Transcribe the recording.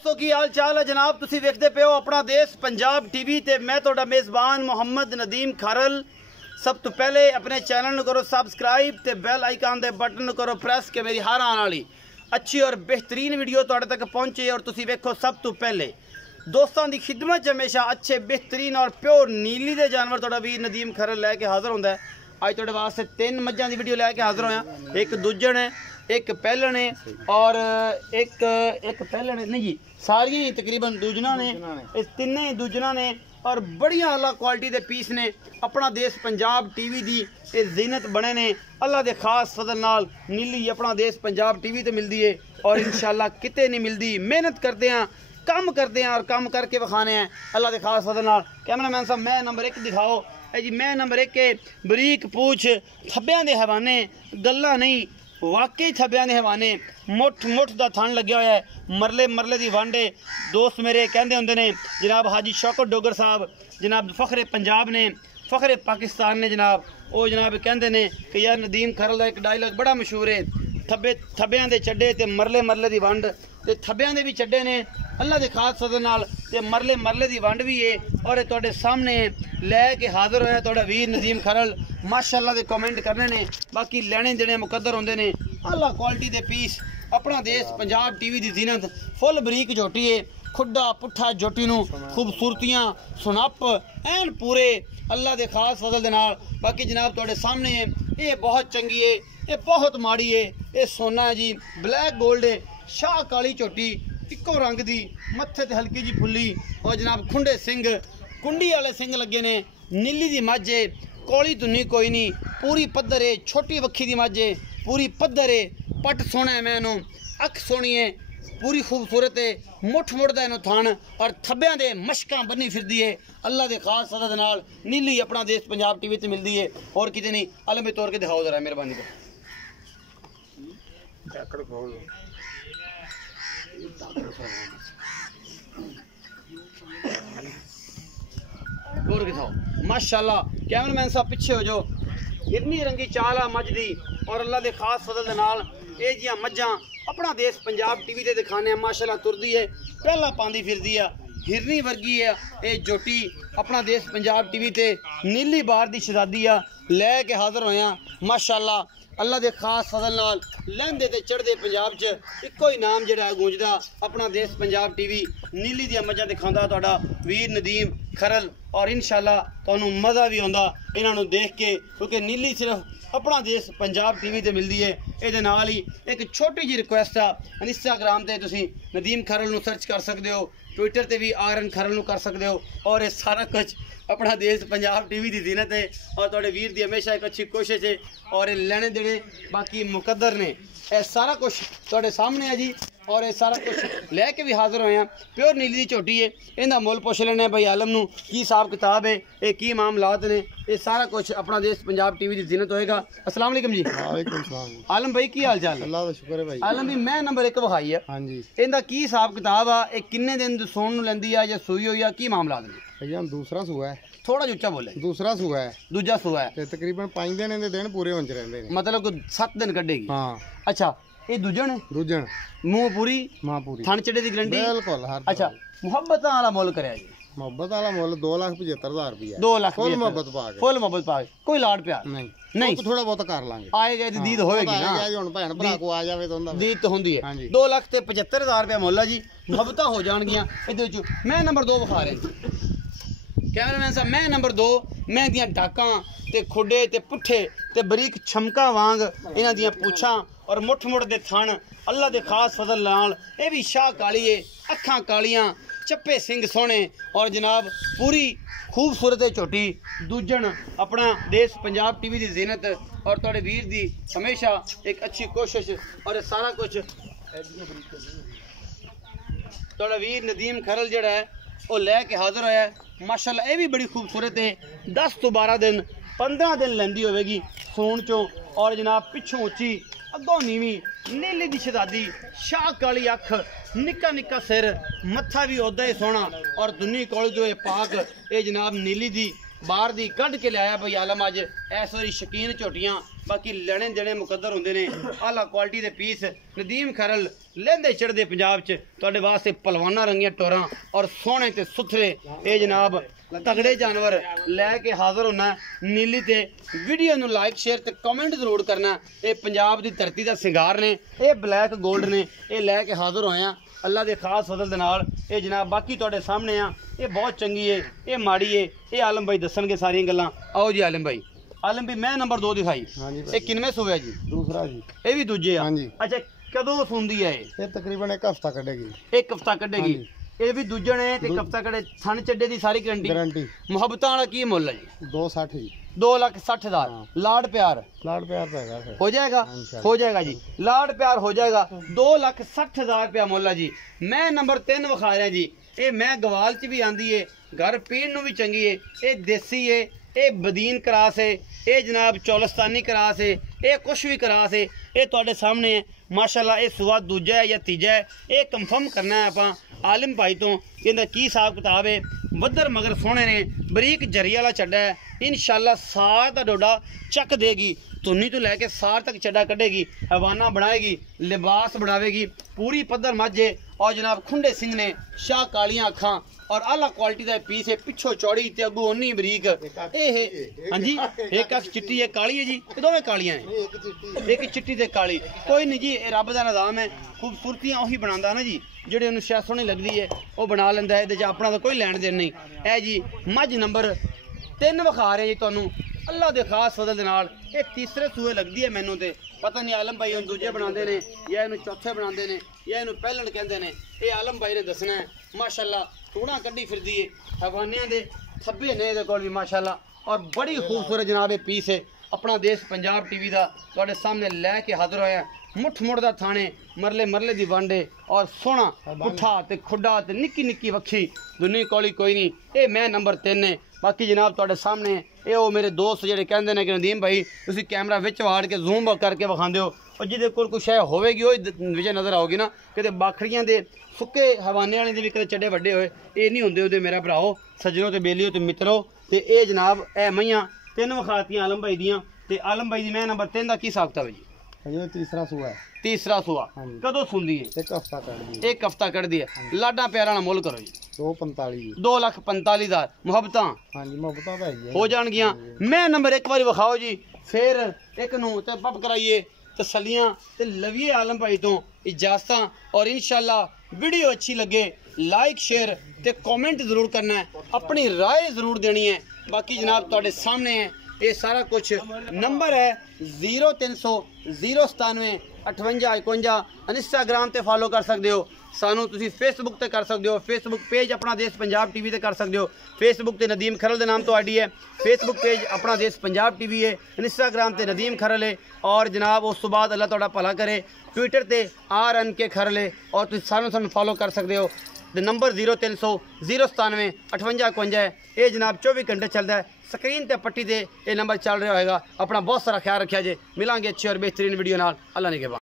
दोस्तों की हाल चाल है जनाब। तुसी वेखदे पे हो अपना देश पंजाब टीवी ते मैं तोड़ा मेज़बान मोहम्मद नदीम खारल। सब तो पहले अपने चैनल नूं करो सबसक्राइब ते बैल आइकन दे बटन नूं करो प्रेस के मेरी हर आने वाली अच्छी और बेहतरीन वीडियो तुहाडे तक पहुंचे और तुसी वेखो सब तो पहले। दोस्तों की खिदमत हमेशा अच्छे बेहतरीन और प्योर नीली दे जानवर तुहाडा वीर नदीम खारल लैके हाज़र होंदा है। अज तुहाडे वास्ते 3 मझां दी वीडियो लैके हाज़र होया। एक दूजण है, एक पहलन है और एक पहलन है नहीं जी, सारियां ही तकरीबन दूजना ने, इस तिन्ने ही दूजना ने और बढ़िया अल्लाह क्वालिटी दे पीस ने। अपना देश पंजाब टीवी दी ये जीनत बने ने। अल्लाह दे खास फजल नाल नीली अपना देश पंजाब टीवी ते मिलदी है और इंशाल्लाह किते नहीं मिलदी। मेहनत करते हैं, काम करते हैं और काम करके विखाने हैं अल्लाह के खास फजल नाल। कैमरामैन साहब मैं नंबर 1 दिखाओ। ए जी मैं नंबर 1 के बरीक पूछ थब्बियां दे हवाने, गल्ला नहीं वाकई थब्बियां दे हवाने, मुठ मुठ दा थन लग्या होया है, मरले मरले दी वांडे। दोस्त मेरे कहंदे हुंदे ने जनाब हाजी शौकत डोगर साहब जनाब फखरे पंजाब ने, फखरे पाकिस्तान ने जनाब, वो जनाब कहंदे ने कि यार नदीम खारल दा एक डायलॉग बड़ा मशहूर है, थब्बियां दे चड्डे ते मरले मरले दी वंड। ते थब्बियां दे भी चड्डे ने अल्लाह के खास फजल नाल ते मरले मरले दी वंड भी है और तुहाडे सामने लैके हाज़र होया तुहाडा वीर नदीम खारल। माशाअल्लाह दे कमेंट करने ने, बाकी लेने देने मुकद्दर होंदे ने। अल्लाह क्वालिटी दे पीस अपना देश पंजाब टीवी दी जीनत फुल बरीक झोटी है, खुड्डा पुट्ठा झोटी नूं खूबसूरतियां सुनप एन पूरे अल्लाह दे खास फजल दे नाल। बाकी जनाब तुहाडे सामने है, ये बहुत चंगी है, ये बहुत माड़ी है, ये सोना है जी, ब्लैक गोल्ड है, शाह काली झोटी इको रंग दी, मत्थे ते हल्की जी फुल्ली और जनाब खुंडे सिंह कुंडी वाले सिंह लगे ने। नीली दी मझ है, कोली धुन्नी कोई नहीं, पूरी पद्धर है, छोटी वक्खी दी मझ है, पूरी पद्धर है, पट सोना है, मैनू अख सोनी है, पूरी खूबसूरत है, मुठ मुड़दा इनू थन और थब्बियां दे मशकां बनी फिरदी है। अल्लाह दे खास फजल नाल नीली अपना देश पंजाब टीवी ते मिलदी है और किते नहीं। अलम पे तोड़ के दिखाओ जरा मेहरबानी कर। और दिखाओ माशाअल्लाह। कैमरामैन साहब पीछे हो जाओ। इतनी रंगी चाल आ मझ दी और अल्लाह दे खास फजल दे नाल ये जियां मझां अपना देश पंजाब टीवी ते दिखाने माशाअल्लाह तुरदी है, पहला पांदी फिरदी है, हिरनी वर्गी है ये जोटी। अपना देश पंजाब टीवी ते नीली बार दी शहजादी आ लैके हाज़र होया माशाअल्लाह। अल्लाह दे खास फजल नाल लहंदे ते चढ़दे पंजाब च इको ही नाम जिहड़ा गूंजदा अपना देश पंजाब टीवी नीली दी मझां दिखांदा तुहाडा वीर नदीम खारल। और इंशाअल्लाह तुहानू मज़ा भी आउंदा इन्हां नू देख के, क्योंकि नीली सिर्फ अपना देश पंजाब टीवी ते मिलदी है। इहदे नाल ही एक छोटी जी रिक्वेस्ट आ, इंस्टाग्राम ते तुसीं नदीम खारल नू सर्च कर सकदे हो, ट्विटर ते भी आर एन खारल नू कर सकदे हो और ये सारा कुछ अपना देश पंजाब टीवी की जीनत है और तुहाडे वीर दी हमेशा एक अच्छी कोशिश है और ये लेने देने बाकी मुकद्दर ने। ये सारा कुछ तुहाडे सामने है जी और ये सारा कुछ लैके भी हाज़र होए हैं। प्योर नीली दी झोटी है, इहदा मुल पुछ लेने भाई आलम नू की हिसाब किताब है, ये की मामलात ने, ये सारा कुछ अपना देश पंजाब टीवी की जीनत होएगा। अस्सलाम वालेकुम जी। वालेकुम सलाम। आलम भाई की हाल चाल? अल्लाह दा शुक्र है भाई। आलम भी मैं नंबर 1 विखाई है। हां जी। इहदा की हिसाब किताब आ, ये किन्ने दिन सोन नू लैंदी आ या सूई होई आ, की मामलात ने? भैया दूसरा सूआ है। थोड़ा जिहा उच्चा बोले। दूसरा सूआ है। दूजा सूआ है ते तकरीबन 5 दिन दे दिन पूरे होंच रहंदे ने, मतलब कोई 7 दिन कड्डेगी। हां अच्छा ये दूजन है, दूजन मुंह पूरी मां पूरी थन चढ़े दी गारंटी बिल्कुल हर। अच्छा मुहब्बत वाला मुल करया जी? मोहब्बत वाला मुल 2,75,000 रुपया। 2 लाख फुल मोहब्बत पा के। फुल मोहब्बत पा के, कोई लाड प्यार नहीं नहीं, थोड़ा बहुत कर लांगे। आएगा दी दीद होएगी ना, हुन भैन भरा को आ जावे तो हुंदा दीद तो हुंदी है। 2 लाख ते 75,000 रुपया मुल है जी, मोहब्बत हो जाणगियां इहदे विच। मैं नंबर 2 विखा रहा कैमरामैन साहब, मैं नंबर 2 मैं दियां डाकां ते खुडे ते पुट्ठे ते बरीक छमका वांग इन्हां दियां पूछां और मुठ मुठ दे थन अल्लाह दे खास फजल नाल ये भी शाह काली है, अखां कालियां, चप्पे सिंह सोहने और जनाब पूरी खूबसूरत झोटी। दूजन अपना देश पंजाब टीवी की जीनत और तुहाडे वीर दी हमेशा एक अच्छी कोशिश और ये सारा कुछ तुहाडा वीर नदीम खारल जिहड़ा है वो लैके हाज़र होया है माशाअल्लाह। ये भी बड़ी खूबसूरत है, 10 तो 12 दिन 15 दिन लैंदी होगी सून चो और जनाब पिछों उच्ची अगों नीवी नीली दी शहजादी, शाह काली अख, निक्का निक्का सिर, मत्था भी ओदा ही सोहना और दुनी कोल जो है पाक। ये जनाब नीली दी बाहर दी कढ़ के लिया भाई आलम अज इस वारी शकीन झोटियां बाकी लेने देने मुकद्दर होंदे ने आला क्वालिटी दे पीस नदीम खरल लेंदे चढ़दे पंजाब च तुहाडे वास्ते पलवाना रंगियां टोरां और सोहने ते सुथरे ए जनाब तगड़े जानवर लैके हाजिर होना नीली ते वीडियो नू लाइक शेयर ते कमेंट जरूर करना। ये पंजाब दी धरती दा सिंगार ने ये ब्लैक गोल्ड ने ये लैके हाजिर होए हैं अल्लाह दे खास फजल दे नाल। ये जनाब बाकी तुहाडे सामने आ ये बहुत चंगी है ये माड़ी है ये आलम भाई दसणगे सारियां गल्लां। आओ जी आलम भाई मैं नंबर 2 दिखाई ये किनवें सूबे जी? दूसरा जी। ये भी दूजे आ? हाँ जी। अच्छा कदों सुंदी है ये तकरीबन एक हफ्ता कटेगी। एक हफ्ता कटेगी। ये भी दूजे ने ते हफ्ता कटे थन चड्डे दी सारी गारंटी। मुहब्बतां वाला की मुੱਲ है जी? 260 जी। 2,60,000। लाड प्यार तो हो जाएगा जी। लाड प्यार हो जाएगा। 2,60,000 रुपया मुੱਲ है जी। मैं नंबर 3 विखा रहा जी। ये मैं गवाल च भी आंदी है घर पीण नूं भी चंगी है ये देसी है ये बदीन क्रास है ये जनाब चौलस्तानी क्रास है ये कुछ भी क्रास है ये तुहाडे सामने है माशाल्लाह। ये सुआ दूजा है या तीजा है ये कंफर्म करना है आपां आलिम भाई तो इहदा की हिसाब किताब है। वधर मगर सोहणे ने बरीक जरी वाला चड्डा है इंशाल्लाह सार दा डोडा चक देगी तुन्नी तो लैके सार तक चड्डा कढ़ेगी हवाना बनाएगी लिबास बनावेगी पूरी पद्धर मझ है और जनाब खुंडे सिंह ने शाह कालियां अखां और आला क्वालिटी का पीस है पिछो चौड़ी ते अगू ओनी बरीक हाँ जी। एक अख चिट्टी है काली है जी दोवें कालियां है एक चिट्टी ते काली कोई नहीं जी रब दा निज़ाम है खूबसूरतियां उही बनांदा ना जी जेह्ड़े उन्हें शायद सोहनी लगदी है वो बना लैंदा है इहदे च अपना तो कोई लैन देन नहीं है जी। मझ नंबर 3 विखा रहे जी तुहानूं अल्लाह दे खास फजल दे नाल ये तीसरे सूए लगदी है मैनू ते पता नहीं आलम भाई दूजे बनाते ने या इनू चौथे बनाते ने या इनू पहलन कहते हैं ये आलम भाई ने दसना है माशाल्लाह थोड़ा कड्डी फिरदी है हवानियां दे थब्बे ने इहदे कोल भी माशाल्लाह और बड़ी खूबसूरत जनाब ये पीस है अपना देश पंजाब टीवी का तुहाडे सामने लैके हाजिर होया मुठ मुठ दा थाने मरले मरले दी वांडे और सोहना पुठा ते खुड्डा ते निक्की निक्की वक्खी दुनी कोली कोई नहीं ये मैं नंबर 3 है। बाकी जनाब तुहाडे सामने ये वो मेरे दोस्त जेह्ड़े कहंदे ने कि नदीम भाई तुसीं कैमरा विच वाड़ के जूम करके विखांदे हो और जिहदे कोल कोई शै होवेगी ओही विच नज़र आओगी ना किते बाखड़ियां दे सुक्के हवाने वाले दे भी कदे चड्डे वड्डे होए ये नहीं हुंदे ओहदे मेरा भराओ सज्जनों ते बेलियो ते मित्रो ते ये जनाब ए मईयां 3 विखातियां आलम भाई दियां ते आलम भाई दी मैं नंबर 3 दा की हिसाब किताब है जी? ये तीसरा सूआ है। तीसरा सूआ कदों सुंदी है? एक हफ्ता कट दी है। लाडा प्यारा ना मुੱਲ करो जी? 245 2,45,000। मुहब्बतां हाँ जी मुहब्बतां तो है हो जाणगियां। मैं नंबर 1 बारी विखाओ जी फिर एक नूं ते पप कराइए तसलियां ते लविए आलम भाई तो इजाजतां और इंशाल्लाह वीडियो अच्छी लगे लाइक शेयर ते कमेंट जरूर करना है अपनी राय जरूर देनी है। बाकी जनाब तुहाडे सामने है ये सारा कुछ नंबर है 0300 097 58 51 इंस्टाग्राम ते फॉलो कर सकते हो सानू तुसी फेसबुक ते कर सकते हो फेसबुक पेज अपना देश पंजाब टीवी ते कर सकते हो फेसबुक ते नदीम खरल दे नाम तो आईडी है फेसबुक पेज अपना देश पंजाब टीवी है इंस्टाग्राम ते नदीम खरल है और जनाब उस तो बाद अल्लाह तुहाडा भला करे ट्विटर ते RNK खरल है और तुसी सानू फॉलो कर सकते हो। नंबर 0300 097 58 51 ये जनाब 24 घंटे चलता है स्क्रीन ते पट्टी ते ये नंबर चल रहा होगा। अपना बहुत सारा ख्याल रखा जे मिलांगे अच्छी और बेहतरीन वीडियो नाल अल्लाह ने के बाद।